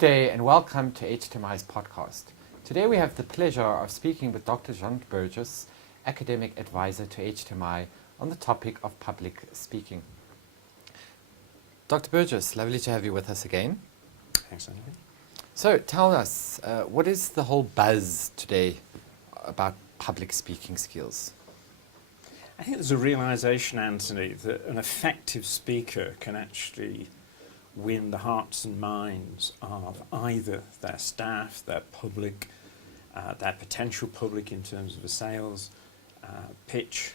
day and welcome to HTMi's podcast. Today we have the pleasure of speaking with Dr. Burgess, Academic Advisor to HTMi, on the topic of public speaking. Dr. Burgess, lovely to have you with us again. Thanks, Anthony. So tell us, what is the whole buzz today about public speaking skills? I think there's a realisation, Anthony, that an effective speaker can actually win the hearts and minds of either their staff, their public, their potential public in terms of a sales pitch.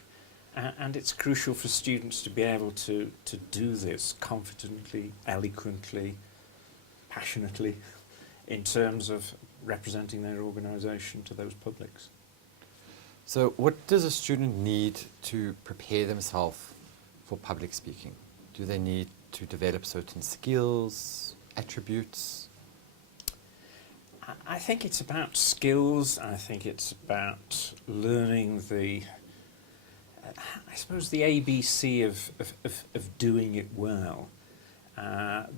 And it's crucial for students to be able to do this confidently, eloquently, passionately, in terms of representing their organisation to those publics. So what does a student need to prepare themselves for public speaking? Do they need to develop certain skills, attributes? I think it's about skills. I think it's about learning the ABC of doing it well.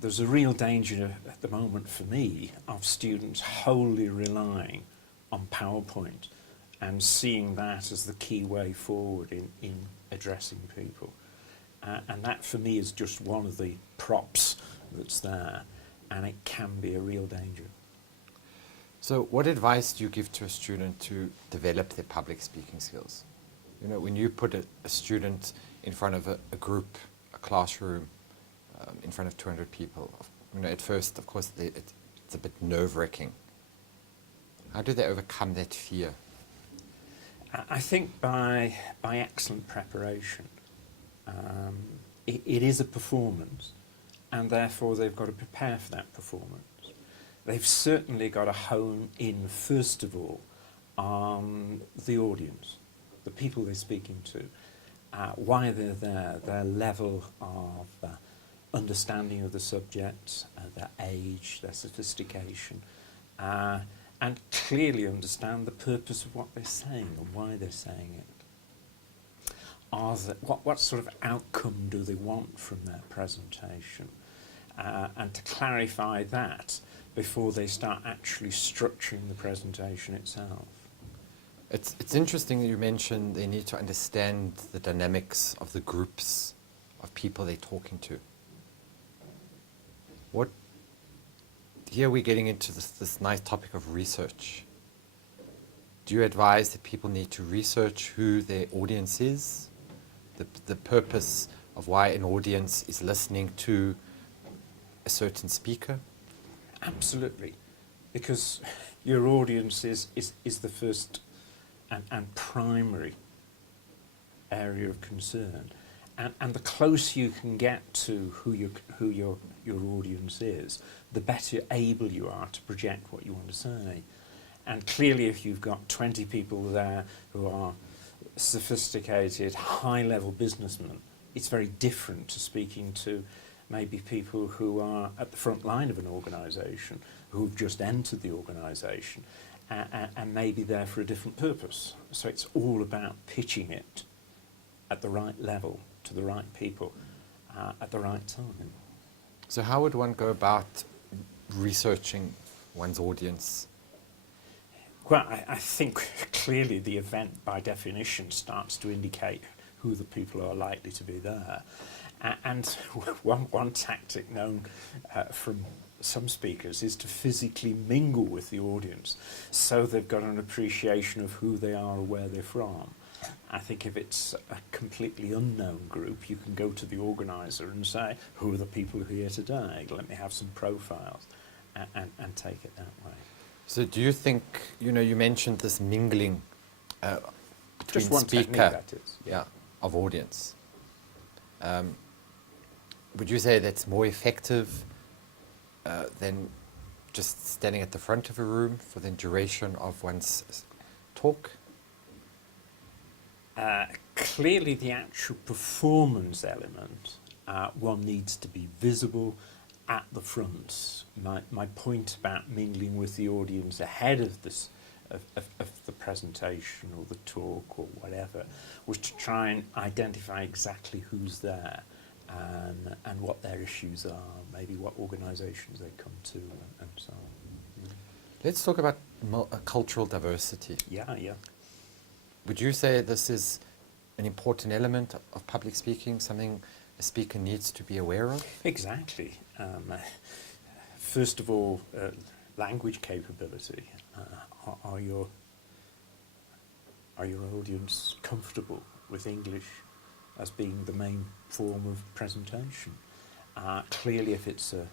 There's a real danger at the moment for me of students wholly relying on PowerPoint and seeing that as the key way forward in addressing people. And that for me is just one of the props that's there, and it can be a real danger. So what advice do you give to a student to develop their public speaking skills? You know, when you put a student in front of a group, a classroom, in front of 200 people, you know, at first, of course, it's a bit nerve-wracking. How do they overcome that fear? I think by excellent preparation. It is a performance, and therefore they've got to prepare for that performance. They've certainly got to hone in, first of all, on the audience, the people they're speaking to, why they're there, their level of understanding of the subject, their age, their sophistication, and clearly understand the purpose of what they're saying and why they're saying it. What sort of outcome do they want from their presentation? And to clarify that before they start actually structuring the presentation itself. It's interesting that you mentioned they need to understand the dynamics of the groups of people they're talking to. Here we're getting into this nice topic of research. Do you advise that people need to research who their audience is? The purpose of why an audience is listening to a certain speaker? Absolutely, because your audience is the first and primary area of concern, and the closer you can get to who your audience is, the better able you are to project what you want to say. And clearly, if you've got 20 people there who are sophisticated, high-level businessmen, it's very different to speaking to maybe people who are at the front line of an organisation, who've just entered the organisation, and maybe there for a different purpose. So it's all about pitching it at the right level, to the right people, at the right time. So how would one go about researching one's audience? Well, I think clearly the event, by definition, starts to indicate who the people are likely to be there. And one tactic known from some speakers is to physically mingle with the audience, so they've got an appreciation of who they are or where they're from. I think if it's a completely unknown group, you can go to the organiser and say, who are the people here today? Let me have some profiles, and take it that way. So do you think, you know, you mentioned this mingling between Just one speaker technique, that is. of audience. Would you say that's more effective than just standing at the front of a room for the duration of one's talk? Clearly the actual performance element, one needs to be visible at the front. My point about mingling with the audience ahead of this, of the presentation or the talk or whatever, was to try and identify exactly who's there and what their issues are, maybe what organisations they come to, and so on. Let's talk about cultural diversity. Yeah, yeah. Would you say this is an important element of public speaking, something a speaker needs to be aware of? Exactly. First of all, language capability. Are your audience comfortable with English as being the main form of presentation? Clearly, if it's a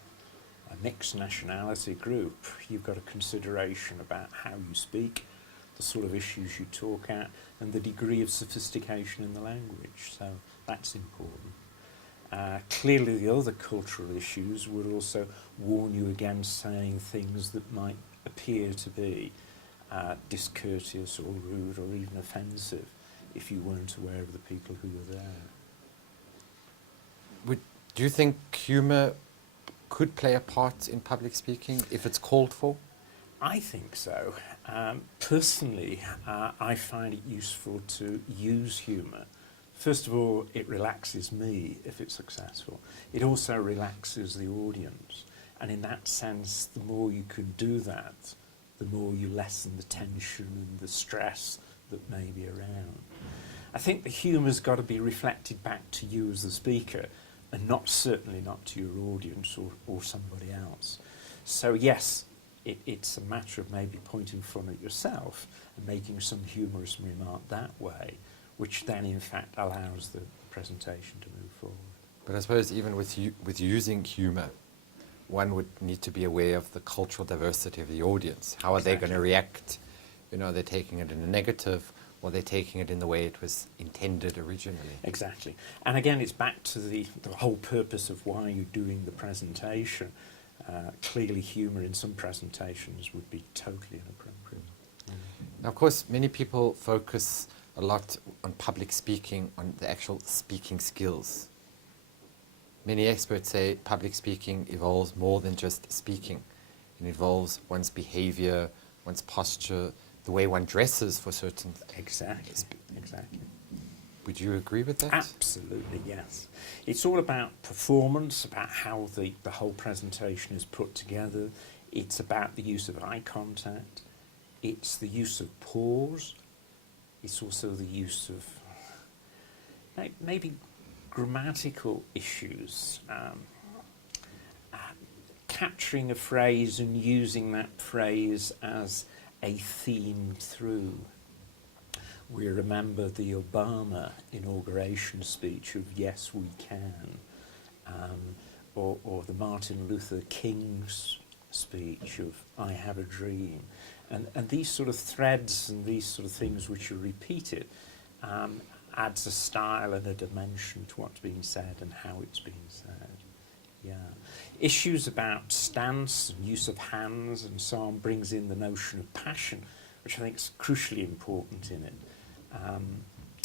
mixed nationality group, you've got a consideration about how you speak, the sort of issues you talk at, and the degree of sophistication in the language. So that's important. Clearly, the other cultural issues would also warn you against saying things that might appear to be discourteous or rude or even offensive if you weren't aware of the people who were there. Do you think humour could play a part in public speaking if it's called for? I think so. Personally, I find it useful to use humour. First of all, it relaxes me if it's successful. It also relaxes the audience. And in that sense, the more you can do that, the more you lessen the tension and the stress that may be around. I think the humour's got to be reflected back to you as the speaker, and certainly not to your audience or somebody else. So yes, it's a matter of maybe pointing fun at yourself and making some humorous remark that way, which then in fact allows the presentation to move forward. But I suppose even with using humour, one would need to be aware of the cultural diversity of the audience. How are they going to react? You know, they're taking it in a negative, or they're taking it in the way it was intended originally. Exactly. And again, it's back to the whole purpose of why you're doing the presentation. Clearly, humour in some presentations would be totally inappropriate. Now, of course, many people focus a lot on public speaking, on the actual speaking skills. Many experts say public speaking involves more than just speaking. It involves one's behaviour, one's posture, the way one dresses for certain... Exactly. Would you agree with that? Absolutely, yes. It's all about performance, about how the whole presentation is put together. It's about the use of eye contact. It's the use of pause. It's also the use of maybe grammatical issues. Capturing a phrase and using that phrase as a theme through. We remember the Obama inauguration speech of "Yes, we can," or the Martin Luther King's speech of "I have a dream." And these sort of threads and these sort of things which are repeated adds a style and a dimension to what's being said and how it's being said. Yeah. Issues about stance and use of hands and so on brings in the notion of passion, which I think is crucially important in it.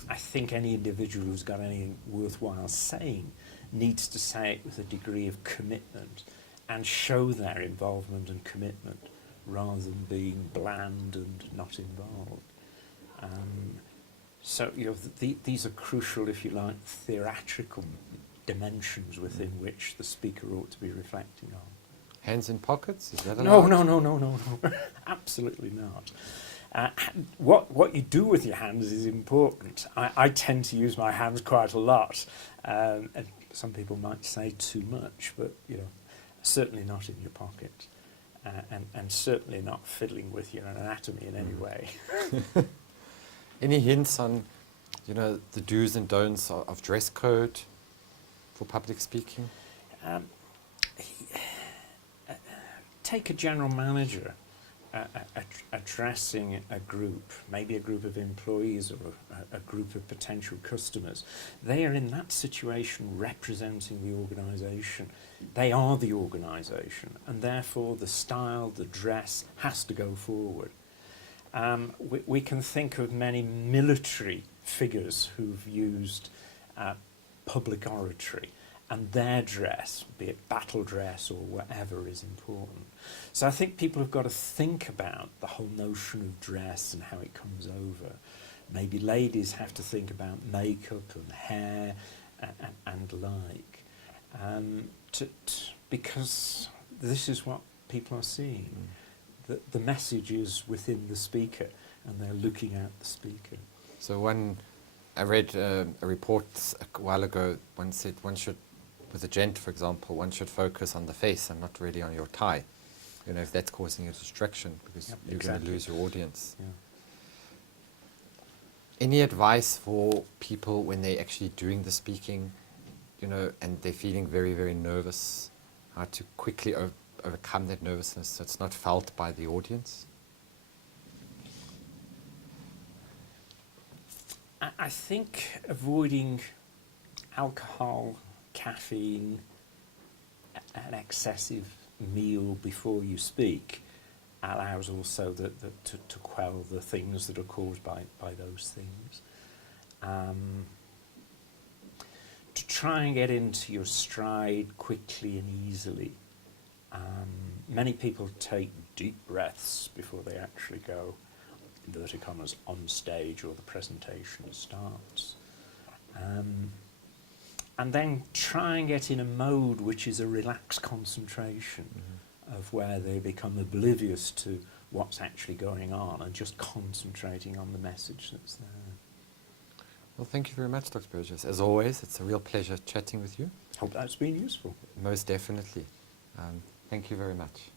I think any individual who's got anything worthwhile saying needs to say it with a degree of commitment and show their involvement and commitment rather than being bland and not involved. So, you know, these are crucial, if you like, theatrical dimensions within which the speaker ought to be reflecting on. Hands in pockets? Is that No, allowed? absolutely not. What you do with your hands is important. I tend to use my hands quite a lot, and some people might say too much, but you know, certainly not in your pocket, and certainly not fiddling with your anatomy in any way. Any hints on, you know, the do's and don'ts of dress code for public speaking? Take a general manager addressing a group, maybe a group of employees or a group of potential customers. They are in that situation representing the organisation. They are the organisation, and therefore the style, the dress has to go forward. We can think of many military figures who've used public oratory, and their dress, be it battle dress or whatever, is important. So I think people have got to think about the whole notion of dress and how it comes over. Maybe ladies have to think about makeup and hair and like, because this is what people are seeing. The message is within the speaker, and they're looking at the speaker. So I read a report a while ago, one said one should, with a gent for example, one should focus on the face and not really on your tie. You know, if that's causing you distraction, because you're going to lose your audience. Yeah. Any advice for people when they're actually doing the speaking, you know, and they're feeling very, very nervous, how to quickly overcome that nervousness so it's not felt by the audience? I think avoiding alcohol, caffeine, an excessive meal before you speak allows also to quell the things that are caused by those things. To try and get into your stride quickly and easily. Many people take deep breaths before they actually go, inverted commas, on stage or the presentation starts. And then try and get in a mode which is a relaxed concentration of where they become oblivious to what's actually going on and just concentrating on the message that's there. Well, thank you very much, Dr. Burgess. As always, it's a real pleasure chatting with you. Hope that's been useful. Most definitely. Thank you very much.